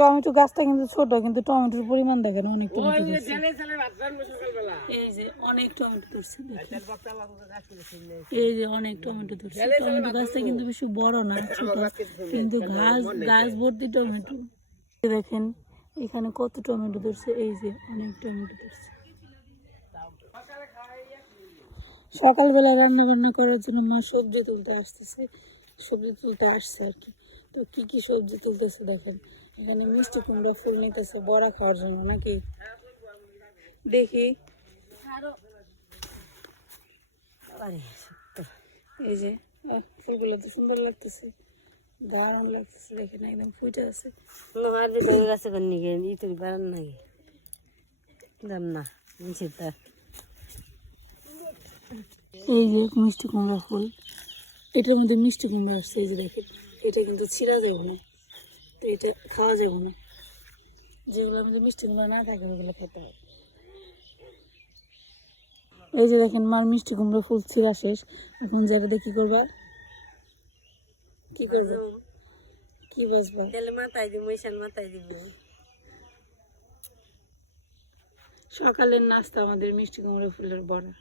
Tomato গাছটা কিন্তু ছোট, কিন্তু টমেটোর পরিমাণ দেখেন অনেক টমেটো ধরছে। এই যে অনেক টমেটো ধরছে, এই যে অনেক টমেটো ধরছে। টমেটো গাছটা কিন্তু বেশি বড় না, ছোট, কিন্তু গাছ ভর্তি টমেটো। দেখেন এখানে কত টমেটো ধরছে, এই যে অনেক টমেটো ধরছে। সকালবেলা রান্না বান্না করার জন্য মা সবজি তুলতে আসতেছে, সবজি তুলতে আসছে আর কি। তো কি কি সবজি তুলতেছে দেখেন। এখানে মিষ্টি কুমড়া ফুল নিতেছে বড়া খাওয়ার জন্য নাকি, দেখি। এই যে ফুলগুলো তো সুন্দর লাগতেছে, দারুণ লাগতেছে, দেখেন একদম ফুটে আছে। এই যে মিষ্টি কুমড়া ফুল, এটার মধ্যে মিষ্টি কুমড়া আসছে, এই যে দেখেন। এটা কিন্তু ছিঁড়া যাবে না, তো এটা খাওয়া যাবে না। যেগুলোর মধ্যে মিষ্টি কুমড়া না থাকে ওগুলো খেতে হবে। এই যে দেখেন মার মিষ্টি কুমড়া ফুল ছিঁড়া শেষ। এখন যেটা দিয়ে কি করবা, কি করবো, কি বসবা? মাথায় দিব, মাথায় দিব। সকালের নাস্তা আমাদের মিষ্টি কুমড়া ফুলের বড়া।